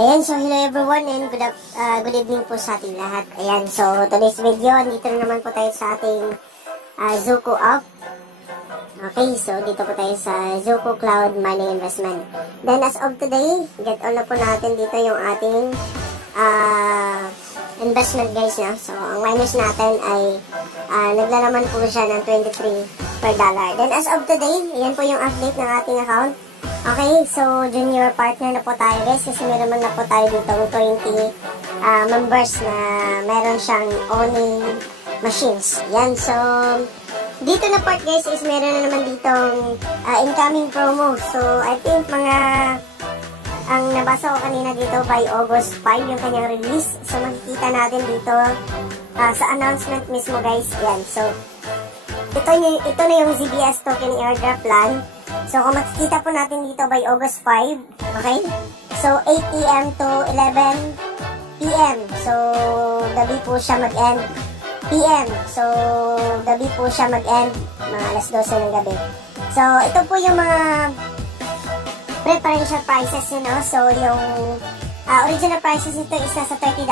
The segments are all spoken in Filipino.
Ayan, so hello everyone and good evening po sa ating lahat. Ayan, so today's video, dito na naman po tayo sa ating Zooko app. Okay, so dito po tayo sa Zooko Cloud Mining Investment. Then as of today, get all na po natin dito yung ating investment guys na. So ang minus natin ay naglalaman po siya ng 23 per dollar. Then as of today, ayan po yung update ng ating account. Okay, so junior partner na po tayo guys kasi meron na po tayo dito 20 members na meron siyang owning machines. Yan, so dito na part guys is meron na naman ditong incoming promo. So I think mga ang nabasa ko kanina dito by August 5 yung kanyang release. So makikita natin dito sa announcement mismo guys. Yan, so ito na yung ZBS token airdrop plan. So, kung makikita po natin dito by August 5, okay? So, 8 AM to 11 PM. So, gabi po siya mag-end. PM. So, gabi po siya mag-end. Mga alas 12 ng gabi. So, ito po yung mga preferential prices, you know. So, yung original prices ito is nasa $30.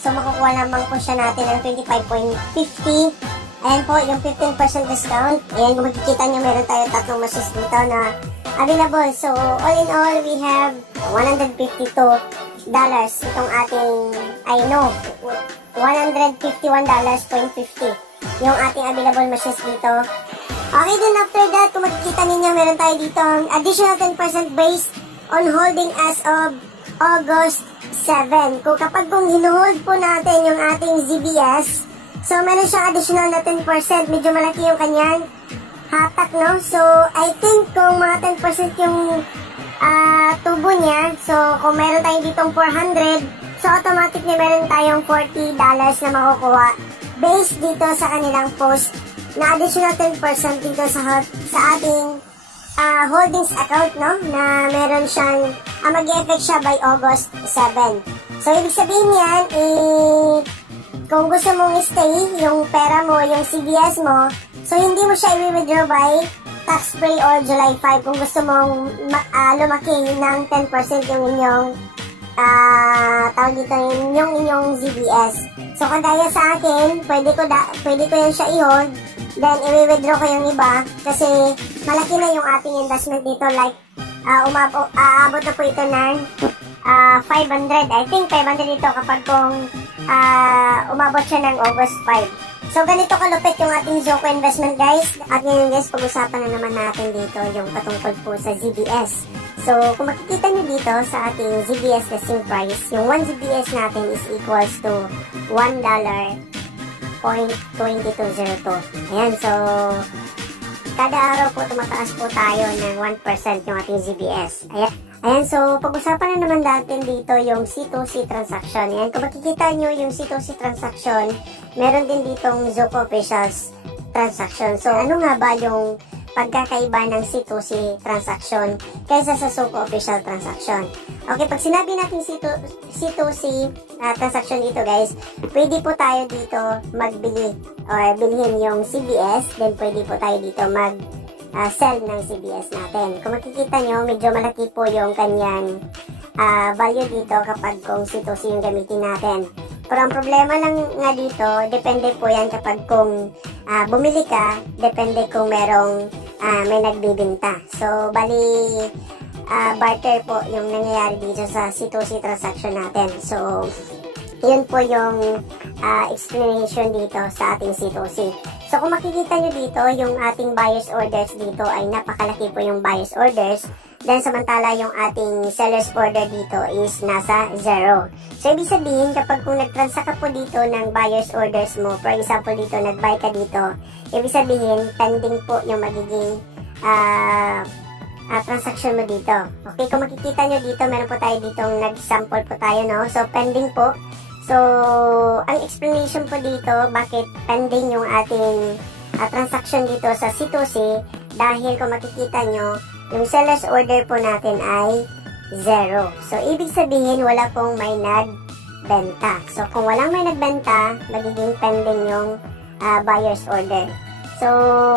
So, makukuha naman po siya natin ng 25.50. Ayan po, yung 15% discount. Ayan, kung makikita nyo, meron tayo tatlong machines dito na available. So, all in all, we have $152 itong ating, $151.50 yung ating available machines dito. Okay, then after that, kung makikita ninyo, meron tayo dito additional 10% based on holding as of August 7. Kapag hinuhold po natin yung ating ZBS, so, meron siyang additional na 10%. Medyo malaki yung kanyang hatak, no? So, I think kung mga 10% yung tubo niya, so, kung meron tayo ditong 400, so, automatic na meron tayong $40 na makukuha based dito sa kanilang post na additional 10% dito sa ating holdings account, no? Na meron siyang, mag-e-effect siya by August 7. So, ibig sabihin yan, kung gusto mong stay yung pera mo, yung CBS mo, so hindi mo siya i-withdraw by tax free or July 5 kung gusto mong lumaki ng 10% yung inyong tawag dito yung inyong ZBS. So kagaya sa akin, pwede ko yan siya i-hold, then i-withdraw ko yung iba kasi malaki na yung ating investment dito, like aabot na po ito ng 500. I think 500 ito kapag kung umabot siya ng August 5. So, ganito kalupit yung ating Zooko investment guys. At ngayon guys, pag-usapan na naman natin dito yung patungkol po sa ZBS. So, kung makikita nyo dito sa ating ZBS listing price, yung 1 ZBS natin is equals to $1.2202. Ayan, so kada araw po tumataas po tayo ng 1% yung ating ZBS. Ayan, so pag-usapan na naman natin dito yung C2C transaction. Ayan, kung makikita nyo yung C2C transaction, meron din ditong Zooko Officials transaction. So, ano nga ba yung pagkakaiba ng C2C transaction kaysa sa Zooko Official transaction? Okay, pag sinabi natin C2C transaction dito guys, pwede po tayo dito magbili or bilhin yung CBS, then pwede po tayo dito sell ng CBS natin. Kung makikita nyo, medyo malaki po yung kanyang value dito kapag kung C2C yung gamitin natin. Pero ang problema lang nga dito, depende po yan kapag kung bumili ka, depende kung merong may nagbibinta. So, bali barter po yung nangyayari dito sa C2C transaction natin. So, yun po yung explanation dito sa ating C2C. So, kung makikita nyo dito, yung ating buyer's orders dito ay napakalaki po yung buyer's orders. Then, samantala yung ating seller's order dito is nasa 0. So, ibig sabihin, kapag kung nag-transact ka po dito ng buyer's orders mo, for example dito, nag-buy ka dito, ibig sabihin, pending po yung magiging transaction mo dito. Okay, kung makikita nyo dito, meron po tayo ditong nag-sample po tayo, no? So, pending po. So, ang explanation po dito, bakit pending yung ating transaction dito sa C2C, dahil kung makikita nyo, yung seller's order po natin ay 0. So, ibig sabihin, wala pong may nagbenta. So, kung walang may nagbenta, magiging pending yung buyer's order. So,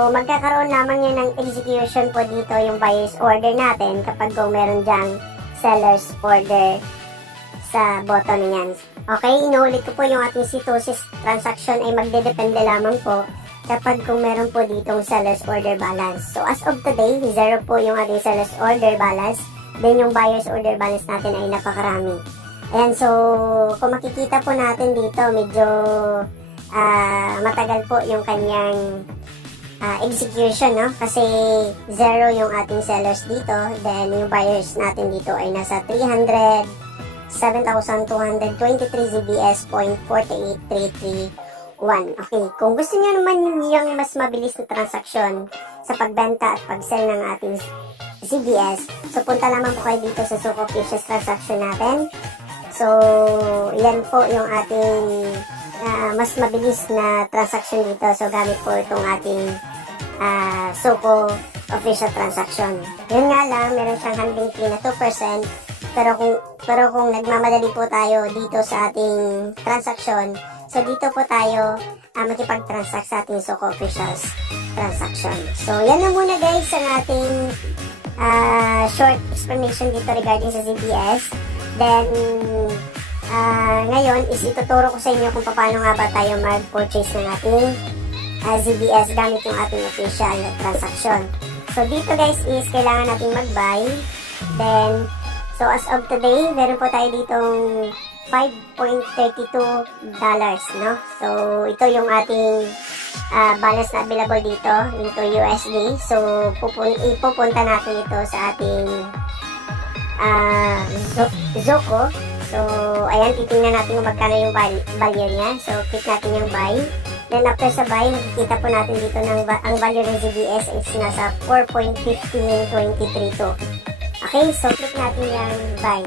magkakaroon lamang yan ng execution po dito yung buyer's order natin kapag kung meron dyang seller's order sa button niyan. Okay, inuulit ko po yung ating sitosis transaction ay magdedepende lamang po kapag kung meron po ditong seller's order balance. So as of today, 0 po yung ating seller's order balance. Then yung buyer's order balance natin ay napakarami. Ayan, so kung makikita po natin dito, medyo matagal po yung kanyang execution, no? Kasi 0 yung ating sellers dito. Then yung buyers natin dito ay nasa 7,223 ZBS 0.48331. Okay, kung gusto niyo naman yung mas mabilis na transaksyon sa pagbenta at pag-sell ng ating ZBS, so punta lamang po kayo dito sa Zoco Futures transaction natin. So, yan po yung ating mas mabilis na transaction dito. So, gamit po itong ating Zoco official transaction. Yun nga lang, meron siyang handling fee na 2%. Pero kung nagmamadali po tayo dito sa ating transaction, so dito po tayo makipag-transact sa ating Zoco officials transaction. So, yan na muna guys ang ating short explanation dito regarding sa ZBS. Then, ngayon is ituturo ko sa inyo kung paano nga ba tayo mag-purchase ng ating ZBS gamit yung ating official transaction. So, dito guys is kailangan natin mag-buy. Then, so as of today, meron po tayo ditong $5.32, no? So, ito yung ating balance na available dito into USD. So, ipupunta natin ito sa ating Zoco. So, ayan, titingnan natin kung magkano yung value niya. So, click natin yung buy. Then, after sa buy, makikita po natin dito ang value ng ZBS is nasa 4.15232. Okay, so click natin yung buy.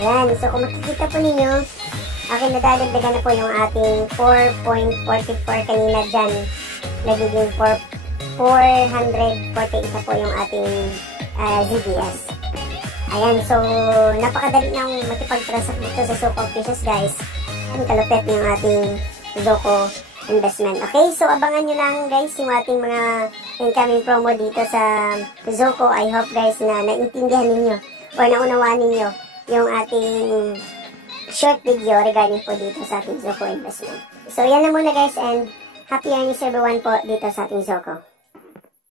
Ayan, so kung makikita po ninyo, okay, nadadagdagan na po yung ating 4.44 kanina dyan. Nagiging 448 na po yung ating ZBS. Ayan, so napakadali nang makipag-transact dito sa Zoco Futures guys. Ang kalupit yung ating Zoco investment. Okay, so abangan nyo lang guys yung ating mga incoming promo dito sa Zoco. I hope guys na naintindihan ninyo or naunawaan ninyo yung ating short video regarding po dito sa ating Zoco investment. So yan na muna guys, and happy earnings everyone po dito sa ating Zoco.